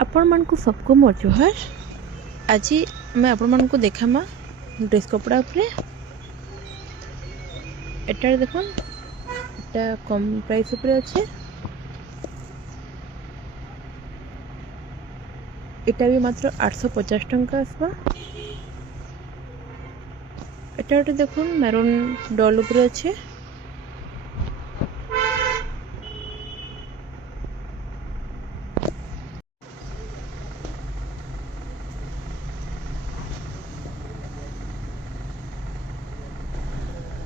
आपण मानकु सबको मोर जोहार। आज मैं आपण मानकु देखामा ड्रेस कपड़ा उपरे। एटार देखुन एटा कम प्राइस उपरे अच्छे। एटा भी मात्र 850 टंका आसबा। एटा गोटे देखुन मैरून डॉल उपरे अच्छे।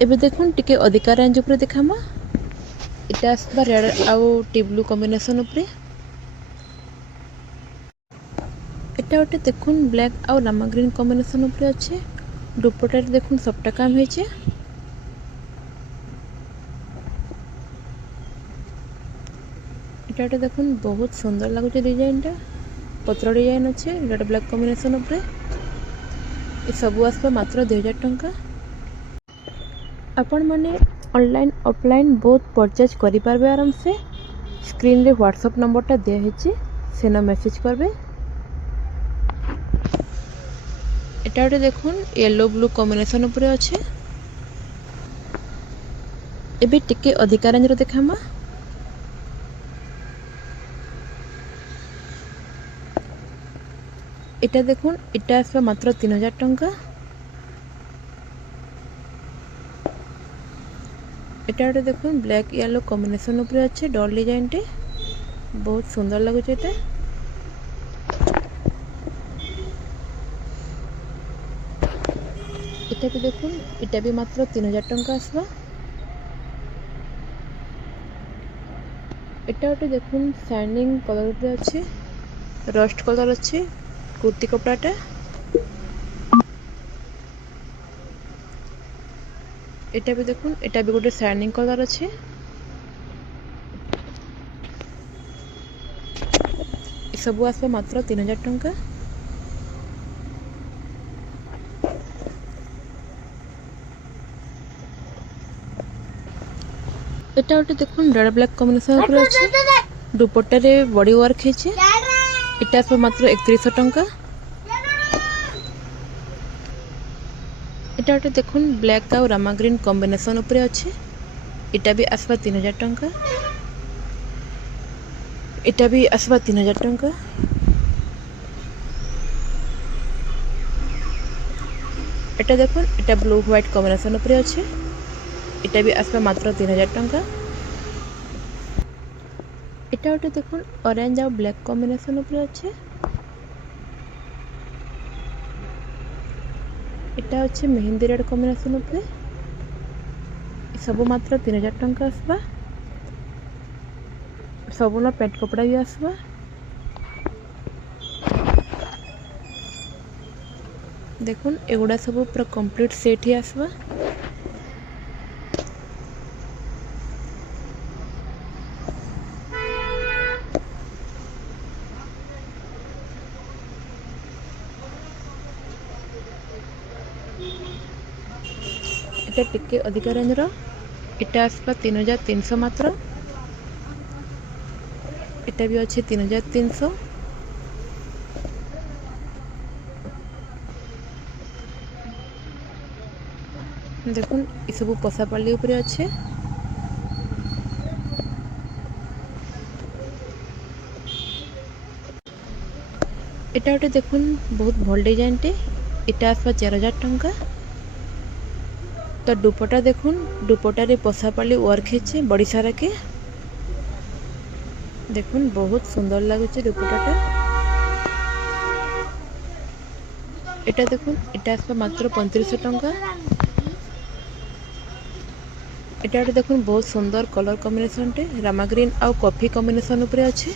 एबे देखुन टिके अधिका रेंज उपरे देखामा। इटा आसबा रेड आउ टी ब्लू कॉम्बिनेशन उपरे। एटा गोटे देखुन ब्लैक आउ रामा ग्रीन कॉम्बिनेशन उपरे अच्छे। दुपट्टा देखुन सबटा काम हेचे। एटा गोटे देखुन बहुत सुंदर लागुचे डिजाइन टा। पत्र डिजाइन अच्छे रेड ब्लैक कॉम्बिनेशन उपरे। ए सबु आसबा मात्र 2000 टंका। आपण माने ऑनलाइन ऑफलाइन बहुत परचेज करि पारबे आराम से। स्क्रीन रे व्हाट्सएप नंबर टा दिया हेची सेना मैसेज करबे। एटा गोटे देखुन येलो ब्लू कॉम्बिनेशन उपरे अच्छे। एबे टिके अधिका रेंज रो देखामा। एटा देखुन एटा आसबा मात्र 3000 टंका। एटा गोटे देखुन ब्लैक येलो कॉम्बिनेशन उपरे अच्छे डॉल डिजाइन टे बहुत सुंदर लागुचे। एटा एटा भी देखुन एटा भी मात्र 3000 टंका आसबा। एटा गोटे देखुन शाइनिंग कलर उपरे अच्छे रस्ट कलर अच्छे कुर्ती कपड़ाटा। एटा भी देखुन एटा भी गोटे शाइनिंग कलर अच्छे। सबू आसबा मात्र 3000 टंका। एटा गोटे देखुन रेड ब्लैक कॉम्बिनेशन उपरे अच्छे। दुपट्टा रे बॉडी वर्क हेचे। एटा आसबा मात्र 3100 टंका। एटा गोटे देखुन ब्लैक आउ रामा ग्रीन कॉम्बिनेशन उपरे अच्छे। एटा भी आसबा 3000 टंका। एटा भी आसबा 3000 टंका। एटा देखुन एटा ब्लू व्हाइट कॉम्बिनेशन उपरे अच्छे। एटा भी आसबा मात्र 3000 टंका। एटा गोटे देखुन ऑरेंज आउ ब्लैक कॉम्बिनेशन उपरे अच्छे। एटा अच्छे मेहंदी रेड कॉम्बिनेशन उपरे। सब मात्र 3000 टंका आसबा। सबुना पेट कपड़ा भी आसबा। देखुन एगुड़ा सब पूरा कंप्लीट सेट ही आसबा। एटा टिके अधिका रेंज रो। एटा आसबा 3300 मात्र। एटा भी अच्छे 3300। देखुन ये सब पसापाली उपरे अच्छे। एटा गोटे देखुन बहुत भल डिजाइन टे। एटा आसबा 4000 टंका। तो दुपट्टा देखुन दुपट्टा रे पसापाली वर्क हेचे बड़ी सारा के। देखुन बहुत सुंदर लागुचे दुपट्टाटा। एटा देखुन एटा आसबा मात्र 3500 टंका। एटा गोटे देखुन बहुत सुंदर कलर कॉम्बिनेशन टे रामा ग्रीन आउ कॉफी कॉम्बिनेशन उपरे अच्छे।